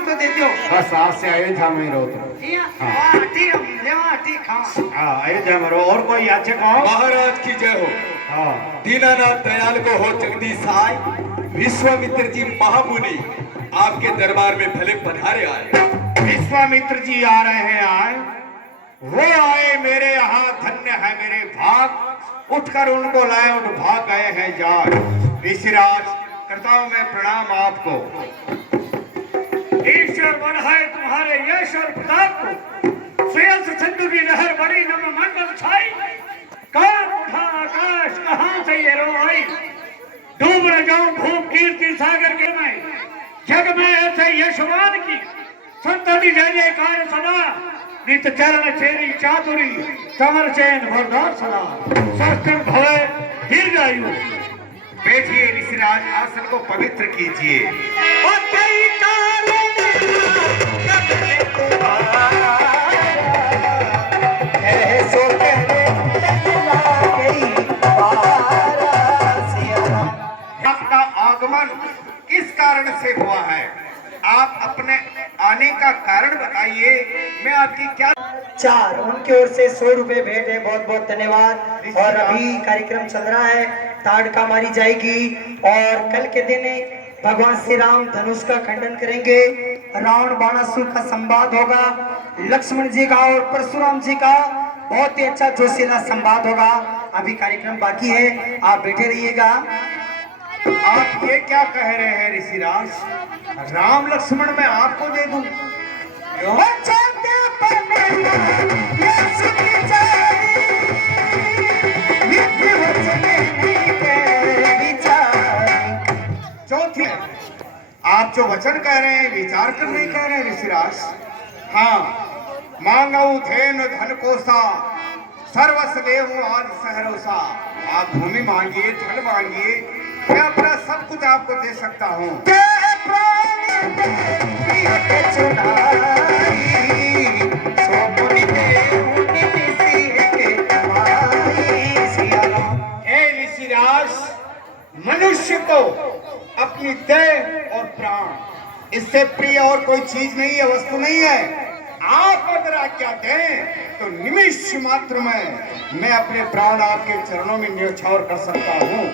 तो देते हो बस आज से अयोध्या में रहो तुम। हाँ अयोध्या में रहो। और कोई याचक हो? महाराज की जय हो। हाँ दीनानाथ दयाल को हो जगदीश आय। विश्वामित्र जी महामुनि आपके दरबार में भले पधारे आए। विश्वामित्र जी आ रहे हैं आए, वो आए मेरे यहाँ धन्य है मेरे भाग, उठकर उनको लाए और भाग गए हैं जाग। ऋषिराज करता हूं मैं प्रणाम आपको। ईश्वर बढ़ाए तुम्हारे यश और प्रताप को। श्रेयस सिंधु की लहर बड़ी नम मंडल छाई। कहाँ उठा आकाश कहाँ से ये रो आई। डूब न जाऊं खूब कीर्ति सागर के मैं। जग में ऐसे यशवान की संतति जय जयकार सदा। नित चरण चेरी चातुरी कमर चैन भरदार सदा। सस्कृत भवे दीर्घायु। बैठिए ऋषिराज, आसन को पवित्र कीजिए। आपका आगमन किस कारण से हुआ है? आप अपने आने का कारण बताइए, मैं आपकी क्या। 4 उनकी ओर से 100 रुपए भेंट है। बहुत बहुत धन्यवाद। और अभी कार्यक्रम चल रहा है, ताड़का मारी जाएगी और कल के दिन भगवान श्री राम धनुष का खंडन करेंगे। रावण बाणासुर का संवाद होगा, लक्ष्मण जी का और परशुराम जी का बहुत ही अच्छा जोशीला संवाद होगा। अभी कार्यक्रम बाकी है, आप बैठे रहिएगा। आप ये क्या कह रहे हैं ऋषिराज? राम लक्ष्मण मैं आपको दे दूं? चौथी, आप जो वचन कह रहे हैं विचार कर नहीं कह रहे हैं ऋषिराज। हाँ, मांगऊ धेन धन कोसा सर्वस देव आज सहरोसा। आप भूमि मांगिए, धन मांगिए, मैं अपना सब कुछ आपको दे सकता हूँ। ऋषिराज, मनुष्य को अपनी देह और प्राण, इससे प्रिय और कोई चीज नहीं है, वस्तु नहीं है। आप अगर आज्ञा दें तो निमिष मात्र में मैं अपने प्राण आपके चरणों में न्योछावर कर सकता हूँ।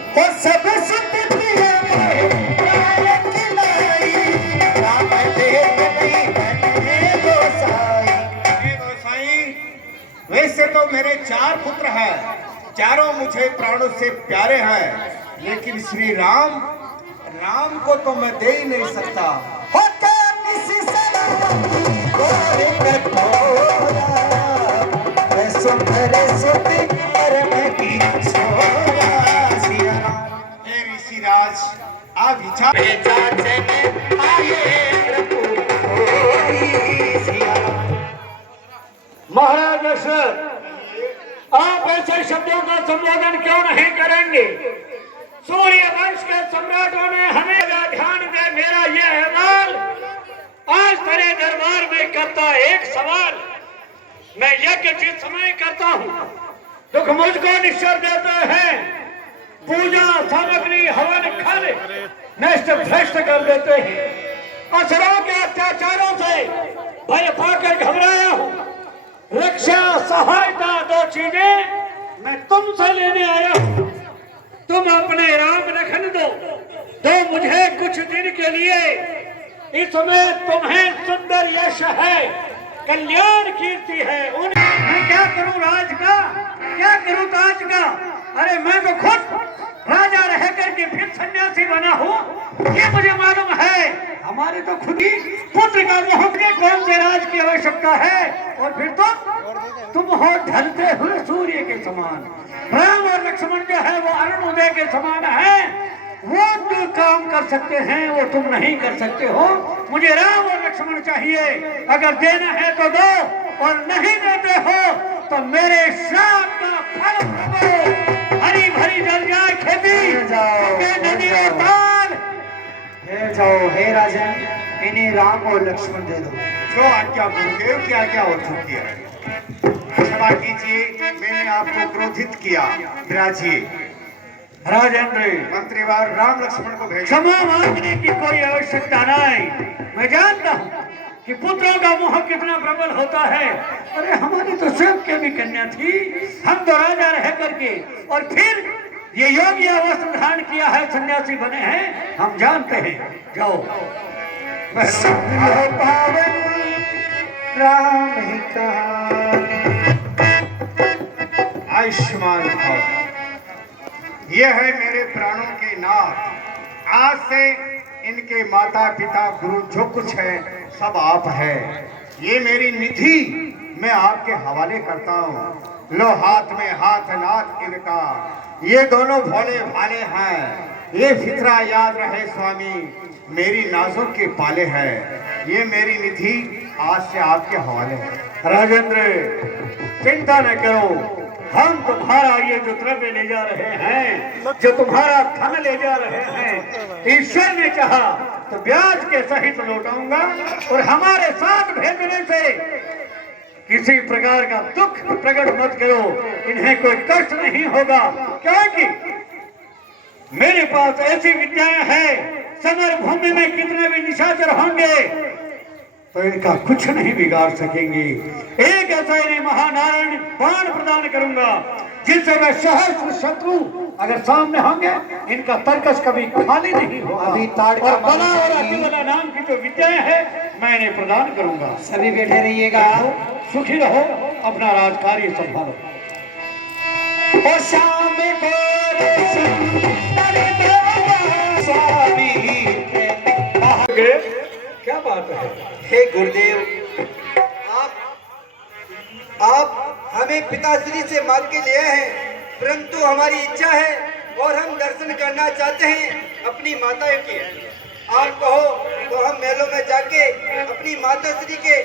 वैसे तो मेरे 4 पुत्र हैं, चारों मुझे प्राणों से प्यारे हैं, लेकिन श्री राम को तो मैं दे ही नहीं सकता। ऋषिराज, आप विचार महाराज दशरथ, आप ऐसे शब्दों का संबोधन क्यों नहीं करेंगे? सूर्य वंश के सम्राटों ने हमें ध्यान दे। मेरा यह अहवाल आज तेरे दरबार में करता एक सवाल। मैं यज्ञ जिस समय करता हूँ, दुख मुझको निश्चर देते हैं। पूजा सामग्री हवन खल नष्ट भ्रष्ट कर देते हैं। असुरों के अत्याचारों से भय पाकर घबराया हूँ। रक्षा सहायता 2 चीजें मैं तुमसे लेने आया हूँ। तुम अपने राम रखन दो मुझे कुछ दिन के लिए। इसमें तुम्हें सुंदर यश है, कल्याण कीर्ति है। मैं क्या करूं राज का, क्या करूं ताज का? अरे मैं तो खुद राजा रह करके फिर सन्यासी बना हूँ, ये मुझे मालूम है। हमारे तो खुद ही पुत्र का मुझे कौन से राज की आवश्यकता है? और फिर तुम हो ढलते हुए सूर्य के समान। राम और लक्ष्मण जो है वो अरुणोदय के समान है। वो जो काम कर सकते हैं वो तुम नहीं कर सकते हो। मुझे राम और लक्ष्मण चाहिए। अगर देना है तो दो, और नहीं देते हो तो मेरे श्राप का फल भोगो। हरी भरी जल जाए खेती, नदी और ताल। जाओ हे राजन, इन्हें राम और लक्ष्मण दे दो। जो आज्ञा गुरुदेव की आज्ञा हो चुकी है। क्षमा कीजिए, मैंने आपको क्रोधित किया। विराजिए। राजेंद्र, मंत्रीवार राम लक्ष्मण को भेजो। क्षमा मांगने की कोई आवश्यकता नहीं। मैं जानता हूँ कि पुत्रों का मोह कितना प्रबल होता है। अरे हमारी तो स्वयं के भी कन्या थी, हम तो राजा रह करके और फिर ये योगी वस्त्र धारण किया है, सन्यासी बने हैं, हम जानते हैं। जाओ पावन राम ही कहा। आयुष्मान भव। ये है मेरे प्राणों के नाथ। आज से इनके माता पिता गुरु जो कुछ है सब आप है। ये मेरी निधि मैं आपके हवाले करता हूँ। लो हाथ में हाथ नाथ इनका, ये दोनों भोले भाले हैं। ये फितरा याद रहे स्वामी, मेरी नाजुक के पाले है। ये मेरी निधि आज से आपके हवाले है। राजेंद्र, चिंता न करो, हम तुम्हारा ये जो द्रव्य ले जा रहे हैं, जो तुम्हारा धन ले जा रहे हैं, ईश्वर ने चाहा तो ब्याज के सहित लौटाऊंगा। और हमारे साथ भेजने से किसी प्रकार का दुख प्रकट मत करो, इन्हें कोई कष्ट नहीं होगा, क्योंकि मेरे पास ऐसी विद्याएं हैं। समर भूमि में कितने भी निशाचर होंगे तो इनका कुछ नहीं बिगाड़ सकेंगे। एक ऐसा इन्हें महानारायण बाण प्रदान करूंगा जिससे मैं सहस्त्र शत्रु अगर सामने होंगे, इनका तर्कस कभी खाली नहीं होगा। अभी ताड़का और बला और अतिबला नाम की जो विद्याएं हैं मैं इन्हें प्रदान करूंगा। सभी बैठे रहिएगा। सुखी रहो, अपना राजकार्य संभालो। और शाम को क्या बात है? हे गुरुदेव, आप हमें पिताश्री से मांग के लिए हैं, परंतु हमारी इच्छा है और हम दर्शन करना चाहते हैं अपनी माता के। आप कहो तो हम मेलों में जाके अपनी माताश्री के